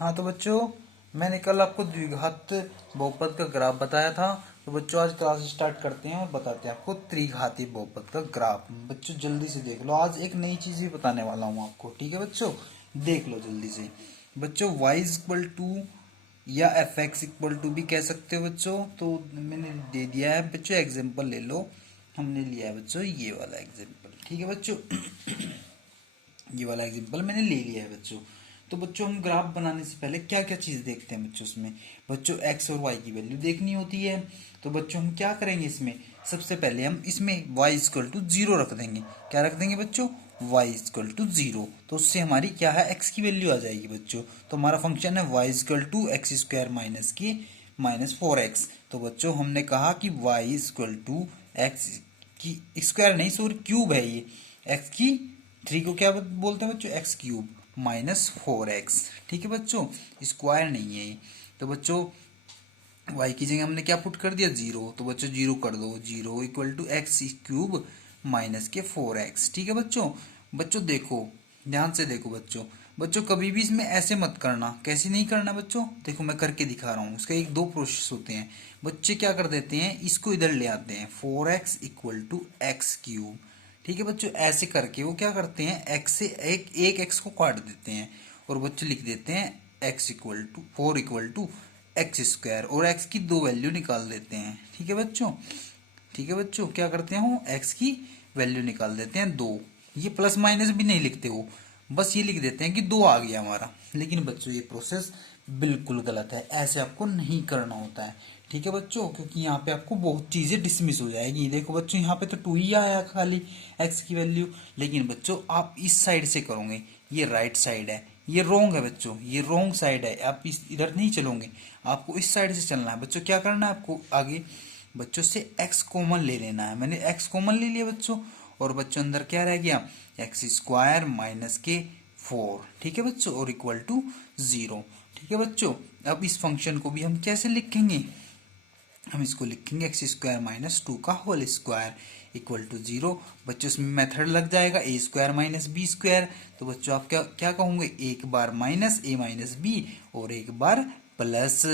हाँ तो बच्चों, मैंने कल आपको द्विघात बहुपद का ग्राफ बताया था। तो बच्चों आज क्लास स्टार्ट करते हैं और बताते हैं आपको त्रिघाती बहुपद का ग्राफ। बच्चों जल्दी से देख लो, आज एक नई चीज भी बताने वाला हूँ आपको। ठीक है बच्चों, देख लो जल्दी से। बच्चों y इक्वल टू या एफ एक्स इक्वल टू भी कह सकते हो बच्चों। तो मैंने दे दिया है बच्चों, एग्जाम्पल ले लो। हमने लिया है बच्चों ये वाला एग्जाम्पल। ठीक है बच्चों, ये वाला एग्जाम्पल मैंने ले लिया है बच्चों। तो बच्चों हम ग्राफ बनाने से पहले क्या क्या चीज देखते हैं बच्चों उसमें। बच्चों एक्स और वाई की वैल्यू देखनी होती है। तो बच्चों हम क्या करेंगे इसमें, सबसे पहले हम इसमें y इक्वल टू जीरो रख देंगे। क्या रख देंगे बच्चों, y इक्वल टू जीरो। तो उससे हमारी क्या है, x की वैल्यू आ जाएगी बच्चों। तो हमारा फंक्शन है y equal to X square minus की माइनस 4x। तो बच्चों हमने कहा कि y इक्वल टू एक्स की स्क्वायर नहीं, सॉरी क्यूब है ये। x की 3 को क्या बोलते हैं बच्चों, एक्स क्यूब माइनस 4x। ठीक है बच्चों, स्क्वायर नहीं है ये। तो बच्चों y की जगह हमने क्या पुट कर दिया, जीरो। तो बच्चों जीरो कर दो, zero equal to X cube minus के 4x। ठीक है बच्चों। बच्चों देखो, ध्यान से देखो बच्चों। बच्चों कभी भी इसमें ऐसे मत करना। कैसे नहीं करना बच्चों, देखो मैं करके दिखा रहा हूँ। उसका एक दो प्रोसेस होते हैं। बच्चे क्या कर देते हैं, इसको इधर ले आते हैं, 4x equal to X cube. ठीक है बच्चों, ऐसे करके वो क्या करते हैं, एक्स से एक एक्स को काट देते हैं और बच्चे लिख देते हैं X equal to 4 equal to X square, और एक्स की दो वैल्यू निकाल देते हैं। ठीक है बच्चों, ठीक है बच्चों, क्या करते हैं वो एक्स की वैल्यू निकाल देते हैं दो। ये प्लस माइनस भी नहीं लिखते हो, बस ये लिख देते हैं कि दो आ गया हमारा। लेकिन बच्चों ये प्रोसेस बिल्कुल गलत है, ऐसे आपको नहीं करना होता है। ठीक है बच्चों, क्योंकि यहाँ पे आपको बहुत चीजें डिसमिस हो जाएगी। देखो बच्चों, यहाँ पे तो टू ही आया खाली एक्स की वैल्यू। लेकिन बच्चों आप इस साइड से करोगे, ये राइट साइड है, ये रोंग है बच्चों, ये रोंग साइड है। आप इस इधर नहीं चलोगे, आपको इस साइड से चलना है बच्चों। क्या करना है आपको आगे, बच्चों से x कॉमन ले लेना है। मैंने x कॉमन ले लिया बच्चों, और बच्चों अंदर क्या रह गया, एक्स स्क्वायर माइनस के 4। ठीक है बच्चों, और इक्वल टू जीरो। ठीक है बच्चों, अब इस फंक्शन को भी हम कैसे लिखेंगे, हम इसको लिखेंगे एक्स स्क्वायर माइनस 2 का whole square equal to zero. बच्चों इसमें मेथड लग जाएगा A square minus B square. तो बच्चों आप क्या क्या कहोगे, एक बार माइनस ए माइनस बी और एक बार प्लस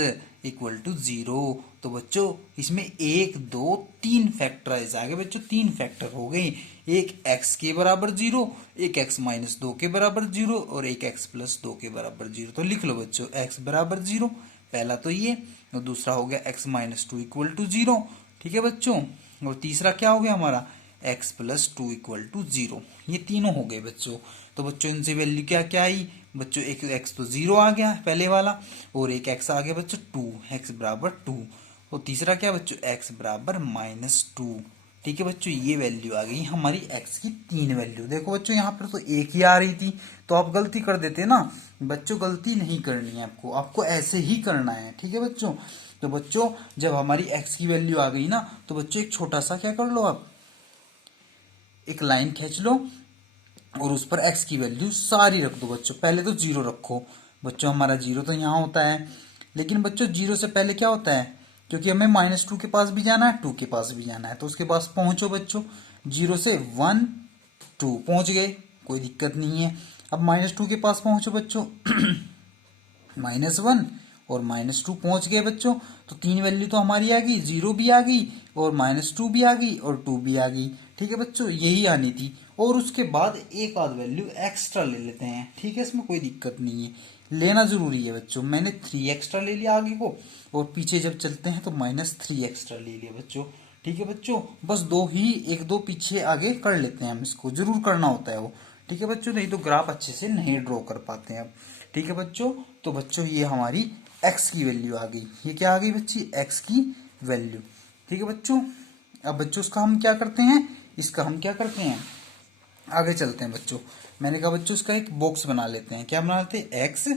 इक्वल टू जीरो। तो बच्चों इसमें एक दो तीन फैक्टराइज आ गए बच्चों, तीन फैक्टर हो गए। एक एक्स के बराबर जीरो, एक एक्स माइनस 2 के बराबर जीरो, और एक एक्स प्लस 2 के बराबर जीरो। तो लिख लो बच्चों एक्स बराबर जीरो, पहला तो ये, और दूसरा हो गया X minus 2 equal to zero. ठीक है बच्चों, और तीसरा क्या हो गया हमारा, X plus 2 equal to zero. ये तीनों हो गए बच्चों। तो बच्चों इनसे वैल्यू क्या क्या आई बच्चों, एक एक्स तो जीरो आ गया पहले वाला, और एक एक्स आ गया बच्चों 2, एक्स बराबर 2, और तीसरा क्या बच्चों, एक्स बराबर माइनस 2। ठीक है बच्चों, ये वैल्यू आ गई हमारी एक्स की तीन वैल्यू। देखो बच्चों यहाँ पर तो एक ही आ रही थी, तो आप गलती कर देते ना। बच्चों गलती नहीं करनी है आपको, आपको ऐसे ही करना है। ठीक है बच्चों, तो बच्चों जब हमारी एक्स की वैल्यू आ गई ना, तो बच्चों एक छोटा सा क्या कर लो, आप एक लाइन खींच लो और उस पर एक्स की वैल्यू सारी रख दो बच्चों। पहले तो जीरो रखो बच्चों, हमारा जीरो तो यहाँ होता है। लेकिन बच्चों जीरो से पहले क्या होता है, क्योंकि हमें माइनस 2 के पास भी जाना है, 2 के पास भी जाना है, तो उसके पास पहुंचो बच्चों। जीरो से 1 2 पहुंच गए, कोई दिक्कत नहीं है। अब माइनस 2 के पास पहुंचो बच्चों, माइनस 1 और माइनस 2 पहुंच गए बच्चों। तो तीन वैल्यू तो हमारी आ गई, जीरो भी आ गई और माइनस 2 भी आ गई और 2 भी आ गई। ठीक है बच्चों, यही आनी थी। और उसके बाद एक आध वैल्यू एक्स्ट्रा ले लेते हैं। ठीक है, इसमें कोई दिक्कत नहीं है, लेना जरूरी है बच्चों। मैंने 3 एक्स्ट्रा ले लिया आगे को, और पीछे जब चलते हैं तो माइनस 3 एक्स्ट्रा ले लिया बच्चों। ठीक है बच्चों, बस दो ही, एक दो पीछे आगे कर लेते हैं हम, इसको जरूर करना होता है वो। ठीक है बच्चों, नहीं तो ग्राफ अच्छे से नहीं ड्रॉ कर पाते हैं अब। ठीक है बच्चों, तो बच्चों ये हमारी x की वैल्यू आ गई। ये क्या आ गई बच्ची, x की वैल्यू। ठीक है बच्चों, अब बच्चों इसका हम क्या करते हैं, इसका हम क्या करते हैं, आगे चलते हैं बच्चों। मैंने कहा बच्चों इसका एक बॉक्स बना लेते हैं। क्या बना लेते हैं, x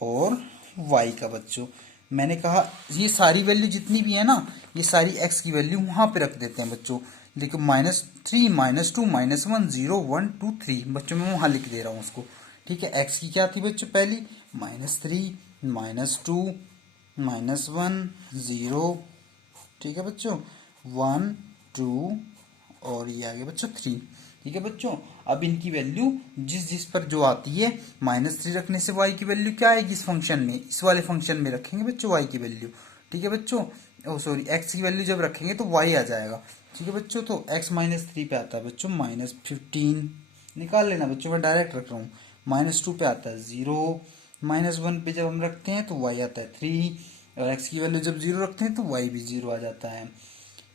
और y का बच्चों। मैंने कहा ये सारी वैल्यू जितनी भी है ना, ये सारी x की वैल्यू वहां पे रख देते हैं बच्चों। देखो -3 -2 -1 0 1 2 3 बच्चों, मैं वहां लिख दे रहा हूँ उसको। ठीक है, x की क्या थी बच्चों पहली, -3 -2 -1 0। ठीक है बच्चों, 1 2 और ये आ गया बच्चों 3। ठीक है बच्चों। अब इनकी वैल्यू जिस जिस पर जो आती है, -3 रखने से y की वैल्यू क्या आएगी इस फंक्शन में, इस वाले फंक्शन में रखेंगे बच्चों y की वैल्यू। ठीक है बच्चों, ओ सॉरी x की वैल्यू जब रखेंगे तो y आ जाएगा। ठीक है बच्चों, तो x -3 पे आता है बच्चों -15, निकाल लेना बच्चों, मैं डायरेक्ट रख रहा हूँ। -2 पे आता है 0, -1 पे जब हम रखते हैं तो y आता है 3, और x की वैल्यू जब 0 रखते हैं तो y भी 0 आ जाता है।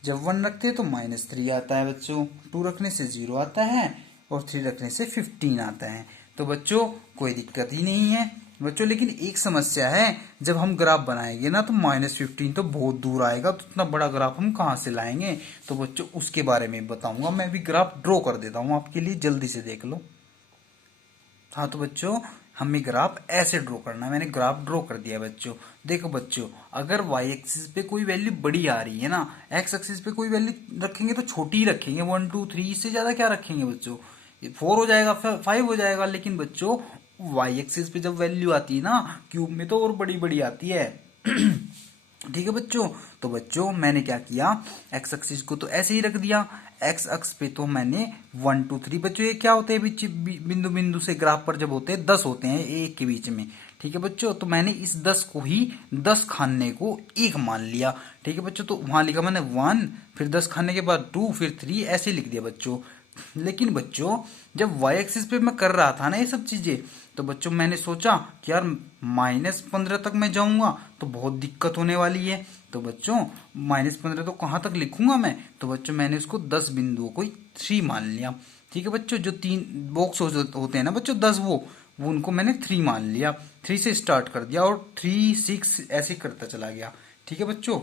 जब 1 रखते हैं तो -3 आता है बच्चों, 2 रखने से 0 आता है, और 3 रखने से 15 आता है। तो बच्चों कोई दिक्कत ही नहीं है बच्चों, लेकिन एक समस्या है, जब हम ग्राफ बनाएंगे ना तो -15 तो बहुत दूर आएगा, तो इतना बड़ा ग्राफ हम कहाँ से लाएंगे। तो बच्चों उसके बारे में बताऊंगा, मैं भी ग्राफ ड्रॉ कर देता हूँ आपके लिए, जल्दी से देख लो। हाँ तो बच्चों हमें ग्राफ ऐसे ड्रॉ करना है, मैंने ग्राफ ड्रॉ कर दिया बच्चों। देखो बच्चों, अगर y एक्सिस पे कोई वैल्यू बड़ी आ रही है ना, x एक्सिस पे कोई वैल्यू रखेंगे तो छोटी ही रखेंगे, 1 2 3, इससे ज्यादा क्या रखेंगे बच्चों, 4 हो जाएगा, 5 हो जाएगा। लेकिन बच्चों y एक्सिस पे जब वैल्यू आती है ना क्यूब में तो और बड़ी बड़ी आती है। ठीक है बच्चों, तो बच्चों मैंने क्या किया, एक्स एक्सिस को तो ऐसे ही रख दिया, एक्स अक्ष पे तो मैंने 1 2 3, बच्चों ये क्या होते हैं बीच बिंदु बिंदु से ग्राफ पर जब होते हैं 10 होते हैं एक के बीच में। ठीक है बच्चों, तो मैंने इस 10 को ही 10 खाने को 1 मान लिया। ठीक है बच्चों, तो वहां लिखा मैंने 1, फिर 10 खाने के बाद 2, फिर 3, ऐसे लिख दिया बच्चों। लेकिन बच्चों जब y एक्सिस पे मैं कर रहा था ना ये सब चीजें, तो बच्चों मैंने सोचा कि यार -15 तक मैं जाऊंगा तो बहुत दिक्कत होने वाली है, तो बच्चों -15 तो कहाँ तक लिखूंगा मैं, तो बच्चों मैंने उसको 10 बिंदुओं को 3 मान लिया। ठीक है बच्चों, जो 3 बॉक्स होते हैं ना बच्चों 10, वो उनको मैंने 3 मान लिया, 3 से स्टार्ट कर दिया और 3 6 ऐसे करता चला गया। ठीक है बच्चों,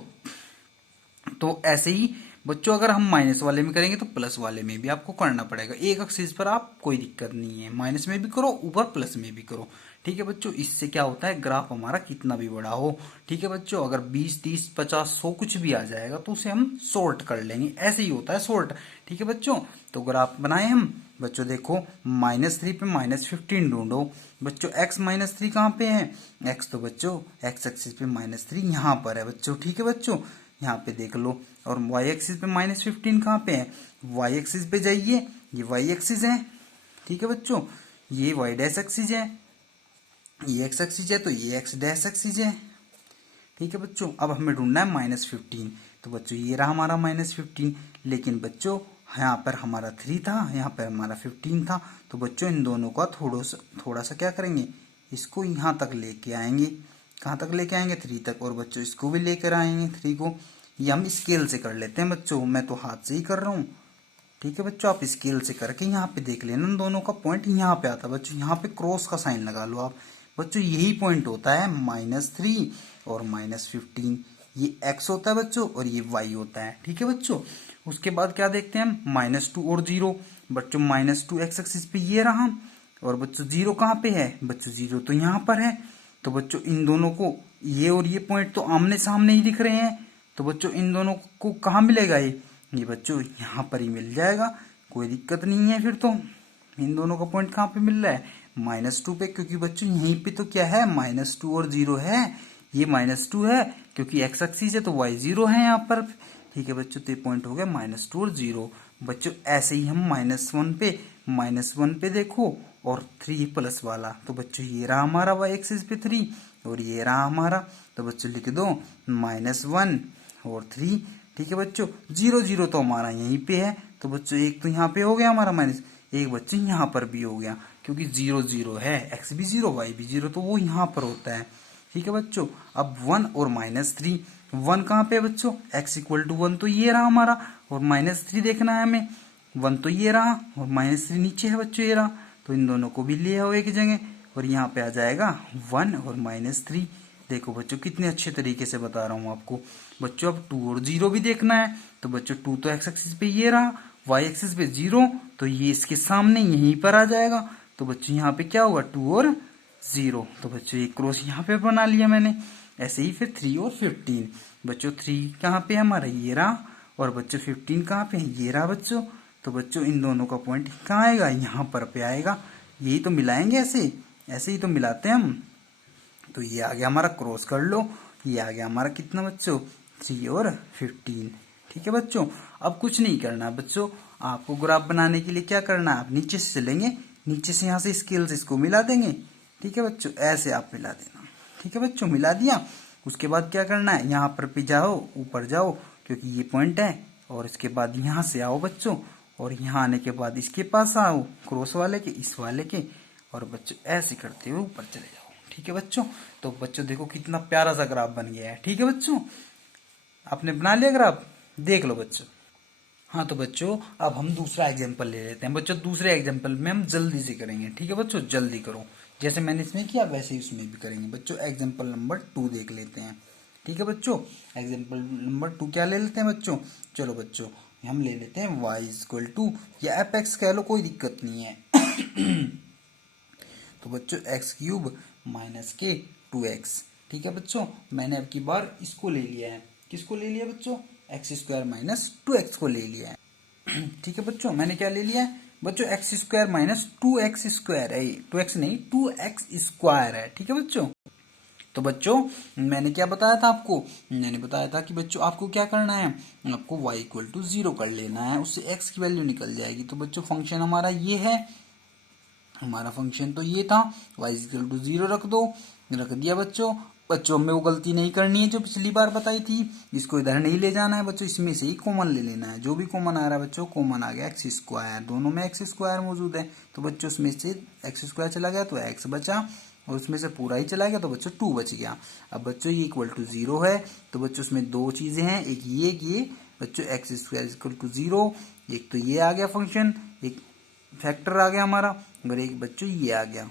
तो ऐसे ही बच्चों अगर हम माइनस वाले में करेंगे तो प्लस वाले में भी आपको करना पड़ेगा, एक एक्सिस पर आप कोई दिक्कत नहीं है, माइनस में भी करो ऊपर प्लस में भी करो। ठीक है बच्चों, इससे क्या होता है ग्राफ हमारा कितना भी बड़ा हो, ठीक है बच्चों, अगर 20 30 50 100 कुछ भी आ जाएगा तो उसे हम सॉर्ट कर लेंगे, ऐसे ही होता है सॉर्ट। ठीक है बच्चों, तो ग्राफ बनाए हम बच्चों, देखो -3 पे -15 ढूंढो बच्चों, x -3 कहाँ पे है, x तो बच्चों x एक्सिस पे -3 यहाँ पर है बच्चों। ठीक है बच्चों, यहाँ पे देख लो, और y एक्सिस पे -15 कहाँ पे है, y एक्सिस पे जाइए, ये y एक्सिस है। ठीक है बच्चों, ये y डैश एक्सिस है, ये x एक्सिस है, तो ये x डैश एक्सिस है। ठीक है बच्चों, अब हमें ढूंढना है -15, तो बच्चों ये रहा हमारा -15, लेकिन बच्चों यहाँ पर हमारा 3 था, यहाँ पर हमारा 15 था, तो बच्चों इन दोनों का थोड़ा सा क्या करेंगे, इसको यहाँ तक लेके आएंगे, कहाँ तक लेके आएंगे 3 तक, और बच्चों इसको भी लेकर आएंगे 3 को, ये हम स्केल से कर लेते हैं बच्चों, मैं तो हाथ से ही कर रहा हूँ। ठीक है बच्चों, आप स्केल से करके यहाँ पे देख लेना, इन दोनों का पॉइंट यहाँ पे आता है बच्चों, यहाँ पे क्रॉस का साइन लगा लो आप बच्चों, यही पॉइंट होता है -3 और -15, ये x होता है बच्चों और ये y होता है। ठीक है बच्चों, उसके बाद क्या देखते हैं हम, -2 और 0 बच्चों, -2 x एक्सिस पे ये रहा, और बच्चों 0 कहाँ पे है बच्चों, 0 तो यहाँ पर है, तो बच्चों इन दोनों को, ये और ये पॉइंट तो आमने सामने ही दिख रहे हैं, तो बच्चों इन दोनों को कहाँ मिलेगा, ये बच्चों यहाँ पर ही मिल जाएगा, कोई दिक्कत नहीं है। फिर तो इन दोनों का पॉइंट कहाँ पे मिल रहा है, -2 पे, क्योंकि बच्चों यहीं पे तो क्या है -2 और 0 है, ये -2 है क्योंकि x एक्सिस है तो y 0 है यहाँ पर। ठीक है बच्चों, तो ये पॉइंट हो गया -2 और 0 बच्चों। ऐसे ही हम -1 पे देखो और 3 प्लस वाला, तो बच्चों ये रहा हमारा y एक्सिस पे 3 और ये रहा हमारा, तो बच्चों लिख दो -1 और 3। ठीक है बच्चों, 0 0 तो हमारा यहीं पे है, तो बच्चों एक तो यहाँ पे हो गया हमारा माइनस, एक बच्चे यहाँ पर भी हो गया, क्योंकि 0 0 है, x भी 0 y भी 0, तो वो यहाँ पर होता है। ठीक है बच्चों, अब 1 और -3, 1 कहाँ पे है बच्चों, x इक्वल टू 1 तो ये रहा हमारा, और -3 देखना है हमें, 1 तो ये रहा और -3 नीचे है बच्चों, ये रहा, तो इन दोनों को भी ले आओ एक जगह, और यहाँ पे आ जाएगा 1 और -3। देखो बच्चों कितने अच्छे तरीके से बता रहा हूँ आपको बच्चों। अब 2 और 0 भी देखना है, तो बच्चों 2 तो x एक्सिस पे ये रहा, y एक्सिस पे 0, तो ये इसके सामने यहीं पर आ जाएगा, तो बच्चों यहाँ पे क्या होगा 2 और 0, तो बच्चों एक क्रॉस यहाँ पे बना लिया मैंने। ऐसे ही फिर 3 और 15 बच्चों, 3 कहाँ पे हमारा ये रहा, और बच्चों 15 कहाँ पे है ये रहा बच्चों, तो बच्चों इन दोनों का पॉइंट कहाँ आएगा, यहाँ पर पे आएगा, यही तो मिलाएंगे, ऐसे ऐसे ही तो मिलाते हैं हम। तो ये आ गया हमारा, क्रॉस कर लो, ये आ गया हमारा कितना बच्चों 3 और 15। ठीक है बच्चों, अब कुछ नहीं करना बच्चों, आपको ग्राफ बनाने के लिए क्या करना है, आप नीचे से चलेंगे, नीचे से यहाँ से स्केल से इसको मिला देंगे। ठीक है बच्चों, ऐसे आप मिला देना। ठीक है बच्चों, मिला दिया। उसके बाद क्या करना है, यहाँ पर भी जाओ, ऊपर जाओ क्योंकि ये पॉइंट है, और इसके बाद यहाँ से आओ बच्चों, और यहाँ आने के बाद इसके पास आओ, क्रॉस वाले के, इस वाले के, और बच्चों ऐसे करते हुए ऊपर चले जाओ। ठीक है बच्चों, तो बच्चों देखो कितना प्यारा सा ग्राफ बन गया है। ठीक है बच्चों, आपने बना लिया ग्राफ, देख लो बच्चों। हाँ तो बच्चों अब हम दूसरा एग्जाम्पल ले लेते हैं बच्चों। दूसरे एग्जाम्पल में हम जल्दी से करेंगे। ठीक है बच्चों, जल्दी करो, जैसे मैंने इसमें किया वैसे ही उसमें भी करेंगे बच्चों। एग्जाम्पल नंबर 2 देख लेते हैं। ठीक है बच्चों, एग्जाम्पल नंबर 2 क्या ले लेते हैं बच्चों, चलो बच्चों हम ले लेते हैं y इक्वल टू, या एफ एक्स कह लो, कोई दिक्कत नहीं है। तो बच्चों एक्स क्यूब माइनस के 2x। ठीक है बच्चों, मैंने अब की बार इसको ले लिया है, किसको ले लिया बच्चों, एक्स स्क्वायर माइनस 2x को ले लिया है। ठीक है बच्चों, मैंने क्या ले लिया है बच्चों, x square minus 2x square है, 2x नहीं 2x स्क्वायर है। ठीक है बच्चों, तो बच्चों मैंने क्या बताया था आपको, मैंने बताया था कि बच्चों आपको क्या करना है, आपको y इक्वल टू 0 कर लेना है, उससे x की वैल्यू निकल जाएगी। तो बच्चों फंक्शन हमारा ये है, हमारा फंक्शन तो ये था, y इक्वल टू 0 रख दो, रख दिया बच्चों। बच्चों में वो गलती नहीं करनी है जो पिछली बार बताई थी, इसको इधर नहीं ले जाना है बच्चों, इसमें से ही कॉमन ले लेना है। जो भी कॉमन आ रहा है बच्चों, कॉमन आ गया एक्स स्क्वायर, दोनों में एक्स स्क्वायर मौजूद है, तो बच्चों उसमें से एक्स स्क्वायर चला गया तो एक्स बचा, और उसमें से पूरा ही चला गया तो बच्चों 2 बच गया। अब बच्चों ये इक्वल टू 0 है, तो बच्चों उसमें दो चीजें हैं, एक ये बच्चों एक्स स्क्वायर इक्वल टू 0, एक तो ये आ गया फंक्शन, एक फैक्टर आ गया हमारा, और एक बच्चों ये आ गया,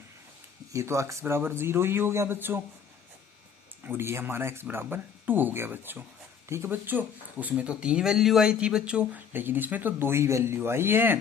ये तो x बराबर 0 ही हो गया बच्चों, और ये हमारा x बराबर 2 हो गया बच्चों। ठीक है बच्चों, उसमें तो 3 वैल्यू आई थी बच्चों, लेकिन इसमें तो 2 ही वैल्यू आई है।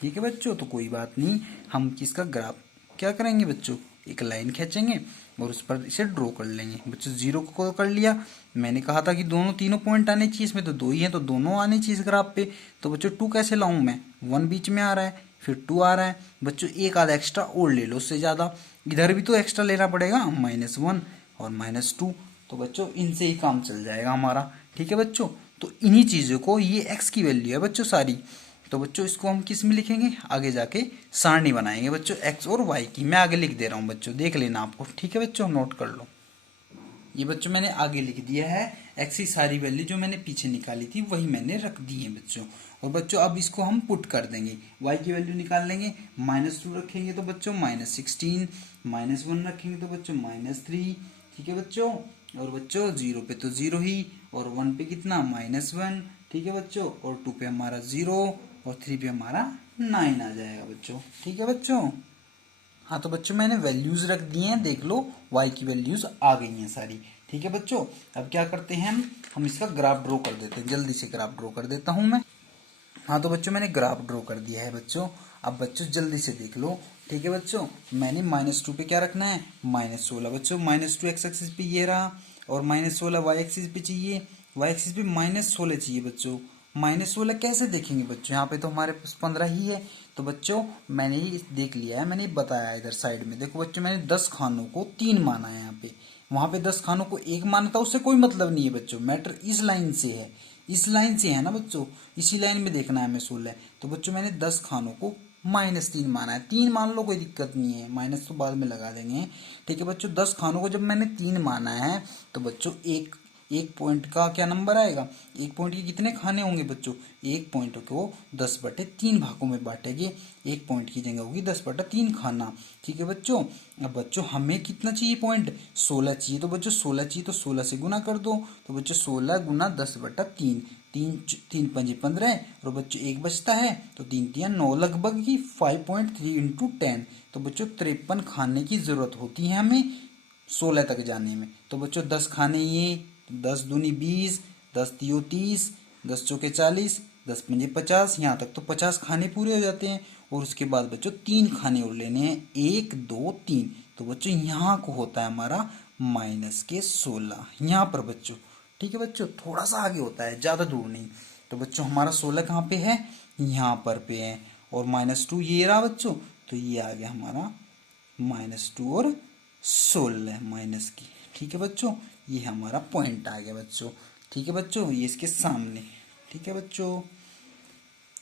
ठीक है बच्चों, तो कोई बात नहीं, हम किसका ग्राफ क्या करेंगे बच्चों, एक लाइन खींचेंगे और उस पर इसे ड्रॉ कर लेंगे बच्चों। 0 को कर लिया, मैंने कहा था कि दोनों तीनों पॉइंट आने चाहिए, इसमें तो 2 ही हैं तो दोनों आने चाहिए इस ग्राफ पे। तो बच्चों 2 कैसे लाऊं मैं, 1 बीच में आ रहा है, फिर 2 आ रहा है बच्चों, एक आधा एक्स्ट्रा और ले लो, उससे ज़्यादा इधर भी तो एक्स्ट्रा लेना पड़ेगा, -1 और -2, तो बच्चों इनसे ही काम चल जाएगा हमारा। ठीक है बच्चों, तो इन्हीं चीज़ों को, ये x की वैल्यू है बच्चों सारी, तो बच्चों इसको हम किस में लिखेंगे, आगे जाके सारणी बनाएंगे बच्चों x और y की। मैं आगे लिख दे रहा हूँ बच्चों, देख लेना आपको। ठीक है बच्चों, नोट कर लो, ये बच्चों मैंने आगे लिख दिया है, x की सारी वैल्यू जो मैंने पीछे निकाली थी वही मैंने रख दी है बच्चों। और बच्चों अब इसको हम पुट कर देंगे, y की वैल्यू निकाल लेंगे, -2 रखेंगे तो बच्चों -16, -1 रखेंगे तो बच्चों -3। ठीक है बच्चों, और बच्चों 0 पे तो 0 ही, और 1 पे कितना -1। ठीक है बच्चों, और 2 पे हमारा 0, और 3 पे हमारा 9 आ जाएगा बच्चों। ठीक है बच्चों, हाँ तो बच्चों मैंने वैल्यूज रख दी हैं, देख लो y की वैल्यूज आ गई हैं सारी। ठीक है बच्चों, अब क्या करते हैं हम इसका ग्राफ ड्रॉ कर देते हैं, जल्दी से ग्राफ ड्रॉ कर देता हूं मैं। हाँ तो बच्चों मैंने ग्राफ ड्रॉ कर दिया है बच्चों, अब बच्चों जल्दी से देख लो। ठीक है बच्चों, मैंने -2 पे क्या रखना है, -16 बच्चों, -2 x एक्सिस पे ये रहा, और -16 y एक्सिस पे चाहिए, y एक्सिस पे -16 चाहिए बच्चों। -16 कैसे देखेंगे बच्चों, यहाँ पे तो हमारे पास 15 ही है, तो बच्चों मैंने ही देख लिया है, मैंने बताया इधर साइड में देखो बच्चों, मैंने 10 खानों को 3 माना है यहाँ पे, वहां पे 10 खानों को 1 माना था, उससे कोई मतलब नहीं है बच्चों, मैटर इस लाइन से है, इस लाइन से है ना बच्चों, इसी लाइन में देखना है हमें 16। तो बच्चों मैंने 10 खानों को -3 माना है, 3 मान लो कोई दिक्कत नहीं है, माइनस तो बाद में लगा देंगे। ठीक है बच्चों, 10 खानों को जब मैंने 3 माना है तो बच्चों एक एक पॉइंट का क्या नंबर आएगा, एक पॉइंट के कितने खाने होंगे बच्चों, एक पॉइंट को 10/3 भागों में बांटेंगे, एक पॉइंट की जगह होगी 10/3 खाना। ठीक है बच्चों, अब बच्चों हमें कितना चाहिए पॉइंट, 16 चाहिए, तो बच्चों 16 चाहिए तो 16 से गुना कर दो, तो बच्चों 16 गुना 10/3, 3×5 = 15, और बच्चों एक बचता है तो 3×3 = 9, लगभग ही 5.3 × 10, तो बच्चों 53 खाने की जरूरत होती है हमें 16 तक जाने में। तो बच्चों 10 खाने ये, 10 दूनी 20, 10 तियो 30, 10 चौके 40, 10 पंजे 50, यहाँ तक तो 50 खाने पूरे हो जाते हैं। और उसके बाद बच्चों 3 खाने और लेने हैं, 1 2 3, तो बच्चों यहाँ को होता है हमारा -16 यहाँ पर बच्चों। ठीक है बच्चों, थोड़ा सा आगे होता है, ज़्यादा दूर नहीं। तो बच्चों हमारा 16 कहाँ पे है, यहाँ पर पे है, और -2 ये रहा बच्चों, तो ये आ गया हमारा -2 और 16 माइनस की। ठीक है बच्चों, ये हमारा पॉइंट आ गया बच्चों। ठीक है बच्चों, ये इसके सामने। ठीक है बच्चों,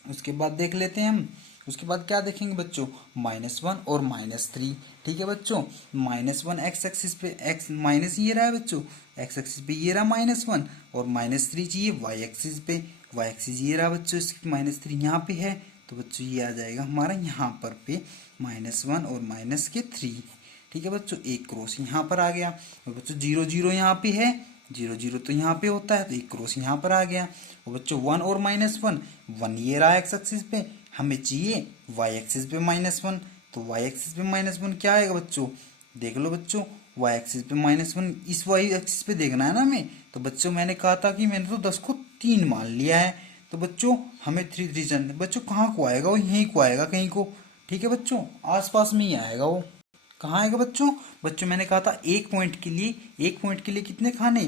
उसके बाद देख लेते हैं हम, उसके बाद क्या देखेंगे बच्चों, -1 और -3। ठीक है बच्चों, -1 एक्स एक्सिस पे, एक्स माइनस ये रहा है बच्चों, एक्स एक्सिस पे ये रहा -1 और -3 चाहिए वाई एक्सिस पे, वाई एक्सिस ये रहा बच्चों, इसकी -3 यहाँ पे है, तो बच्चों ये आ जाएगा हमारा यहाँ पर पे -1 और -3। ठीक है बच्चों, एक क्रॉस यहाँ पर आ गया और बच्चों 0 0 यहाँ पे है, 0 0 तो यहाँ पे होता है, तो एक क्रॉस यहाँ पर आ गया और बच्चों 1 और -1, 1 ये रहा एक्स एक्सिस पे, हमें चाहिए वाई एक्सिस पे -1, तो वाई एक्सिस पे -1 क्या आएगा बच्चों, देख लो बच्चों, वाई एक्सिस पे -1 इस वाई एक्सिस पे देखना है ना हमें, तो बच्चों मैंने कहा था कि मैंने तो 10 को 3 मान लिया है, तो बच्चों हमें 3 3 बच्चों कहाँ को आएगा, वो यहीं को आएगा कहीं को। ठीक है बच्चों, आसपास में ही आएगा वो, कहाँ आएगा बच्चों, बच्चों मैंने कहा था एक पॉइंट के लिए, एक पॉइंट के लिए कितने खाने,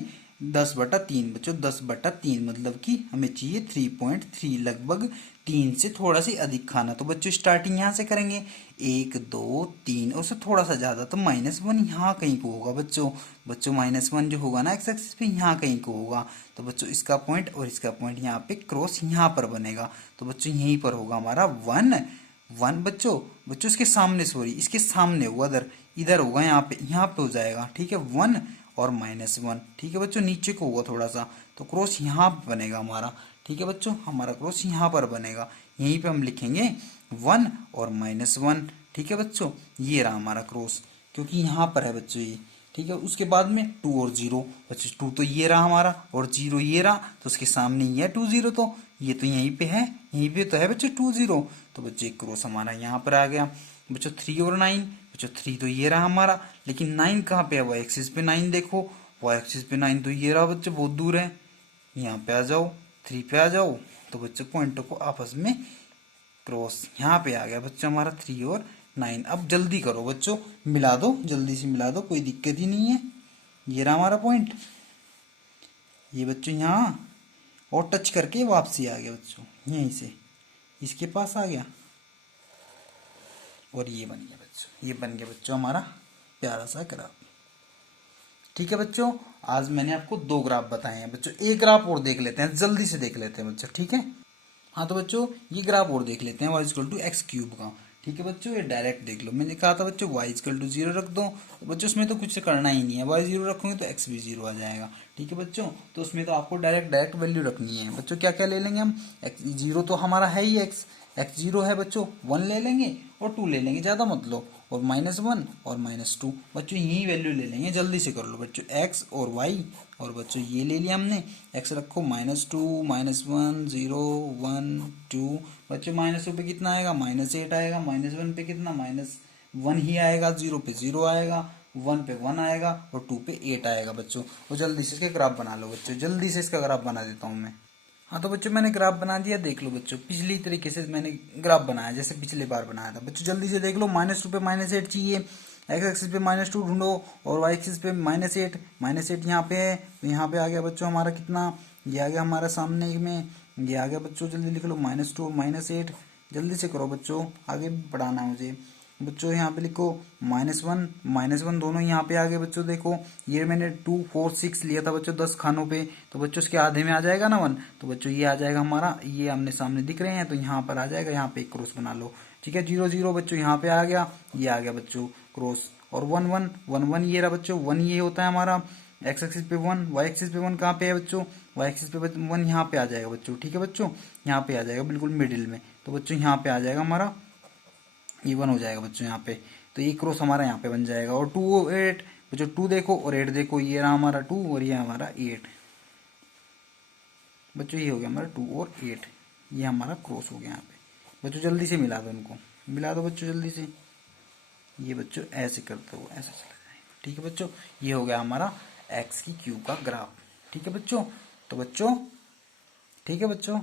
10/3 बच्चों, 10/3 मतलब कि हमें चाहिए 3.3, लगभग 3 से थोड़ा सी अधिक खाना। तो बच्चों स्टार्टिंग यहाँ से करेंगे, 1 2 3 और उससे थोड़ा सा ज़्यादा, तो -1 यहाँ कहीं को होगा बच्चों, बच्चों -1 जो होगा ना एक्स एक्सिस पे यहाँ कहीं को होगा, तो बच्चों इसका पॉइंट और इसका पॉइंट यहाँ पे क्रॉस यहाँ पर बनेगा, तो बच्चों यहीं पर होगा हमारा 1 बच्चों, बच्चों इसके सामने, सॉरी इसके सामने होगा, इधर होगा, यहाँ पे हो जाएगा। ठीक है, 1 और -1। ठीक है बच्चों, नीचे को होगा थोड़ा सा, तो क्रॉस यहाँ पे बनेगा हमारा। ठीक है बच्चों, हमारा क्रॉस यहाँ पर बनेगा, यहीं पे हम लिखेंगे 1 और -1। ठीक है बच्चों, ये रहा हमारा क्रॉस, क्योंकि यहाँ पर है बच्चों ये। ठीक है, उसके बाद में 2 और 0 बच्चों, 2 तो ये रहा हमारा और 0 ये रहा, तो उसके सामने ही है 2 0, तो ये तो यहीं पे है, यहीं पे तो है बच्चों 2 0, तो बच्चों एक क्रॉस हमारा यहाँ पर आ गया। बच्चों 3 और 9 बच्चों, 3 तो ये रहा हमारा, लेकिन 9 कहाँ पे है, वाई एक्सिस पे 9 देखो, वाई एक्सिस पे 9 तो ये रहा बच्चों, बहुत दूर है, यहाँ पे आ जाओ, 3 पे आ जाओ, तो बच्चों पॉइंटों को आपस में क्रॉस यहाँ पे आ गया बच्चों हमारा 3 और 9। अब जल्दी करो बच्चों, मिला दो, जल्दी से मिला दो, कोई दिक्कत ही नहीं है। ये रहा हमारा पॉइंट, ये बच्चों यहाँ और टच करके वापसी आ गया बच्चों, यहीं से इसके पास आ गया और ये बन गया बच्चों, ये बन गया बच्चों हमारा प्यारा सा ग्राफ। ठीक है बच्चों, आज मैंने आपको 2 ग्राफ बताए हैं बच्चों, एक ग्राफ और देख लेते हैं, जल्दी से देख लेते हैं बच्चों। ठीक है, हाँ तो बच्चों ये ग्राफ और देख लेते हैं, y=x³ का। ठीक है बच्चों, ये डायरेक्ट देख लो, मैंने कहा था बच्चों y=0 रख दो, तो बच्चों उसमें तो कुछ करना ही नहीं है, y 0 रखोगे तो x भी 0 आ जाएगा। ठीक है बच्चों, तो उसमें तो आपको डायरेक्ट वैल्यू रखनी है बच्चों। क्या क्या ले लेंगे हम, x 0 तो हमारा है ही, x 0 है बच्चों, 1 ले लेंगे और 2 ले लेंगे, ज़्यादा मत लो, और -1 और -2 बच्चों यही वैल्यू ले लेंगे, जल्दी से कर लो बच्चों, x और y, और बच्चों ये ले लिया हमने, x रखो -2 -1 0 1 2 बच्चों, -2 पे कितना आएगा, -8 आएगा, -1 पे कितना, -1 ही आएगा, 0 पे 0 आएगा, 1 पे 1 आएगा और 2 पे 8 आएगा बच्चों। और जल्दी से इसके ग्राफ बना लो बच्चों, जल्दी से इसका ग्राफ बना देता हूँ मैं। हाँ तो बच्चों मैंने ग्राफ बना दिया, देख लो बच्चों, पिछली तरीके से मैंने ग्राफ बनाया जैसे पिछले बार बनाया था बच्चों, जल्दी से देख लो। -2 पे -8 चाहिए, एक्स एक्सिस पे -2 ढूंढो और वाई एक्सिस पे -8 यहाँ पे है, तो यहाँ पे आ गया बच्चों हमारा कितना, ये आ गया हमारा सामने में, ये आ गया बच्चों, जल्दी लिख लो, -2 और -8, जल्दी से करो बच्चों, आगे बढ़ाना है मुझे बच्चों। यहाँ पे लिखो -1 दोनों यहाँ पे आ गए बच्चों, देखो ये मैंने 2 4 6 लिया था बच्चों 10 खानों पे, तो बच्चों इसके आधे में आ जाएगा ना 1, तो बच्चों ये आ जाएगा हमारा, ये आमने सामने दिख रहे हैं, तो यहाँ पर आ जाएगा, यहाँ पे एक क्रॉस बना लो। ठीक है, 0 0 बच्चों यहाँ पे आ गया, ये आ गया बच्चों क्रॉस, और 1 1 1 1 ये रहा बच्चों, 1 ये होता है हमारा, एक्स एक्सिस पे 1, वाई एक्सिस पे 1 कहाँ पे है बच्चों, वाई एक्सिस पे 1 यहाँ पे आ जाएगा बच्चों। ठीक है बच्चों, यहाँ पे आ जाएगा बिल्कुल मिडिल में, तो बच्चों यहाँ पे आ जाएगा हमारा, E1 हो जाएगा बच्चों यहाँ पे, तो ये क्रॉस हमारा यहाँ पे बन जाएगा। और 2 और 8 बच्चों, 2 देखो और 8 देखो, ये रहा हमारा 2 और ये हमारा 8 बच्चों, ये हो गया हमारा 2 और 8, ये हमारा क्रॉस हो गया यहाँ पे बच्चों। जल्दी से मिला दो इनको, मिला दो बच्चों जल्दी से, ये बच्चों ऐसे करते हो ऐसे चला जाएगा। ठीक है बच्चों, ये हो गया हमारा x³ का ग्राफ। ठीक है बच्चों, तो बच्चों ठीक है बच्चों,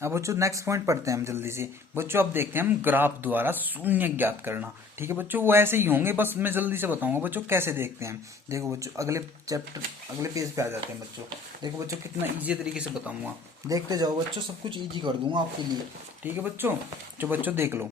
अब बच्चों नेक्स्ट पॉइंट पढ़ते हैं हम जल्दी से बच्चों। अब देखते हैं हम ग्राफ द्वारा शून्य ज्ञात करना। ठीक है बच्चों, वो ऐसे ही होंगे, बस मैं जल्दी से बताऊंगा बच्चों कैसे देखते हैं। देखो बच्चों, अगले चैप्टर अगले पेज पे आ जाते हैं बच्चों। देखो बच्चों, कितना इजी तरीके से बताऊंगा, देखते जाओ बच्चों, सब कुछ इजी कर दूंगा आपके लिए। ठीक है बच्चों, जो बच्चों देख लो,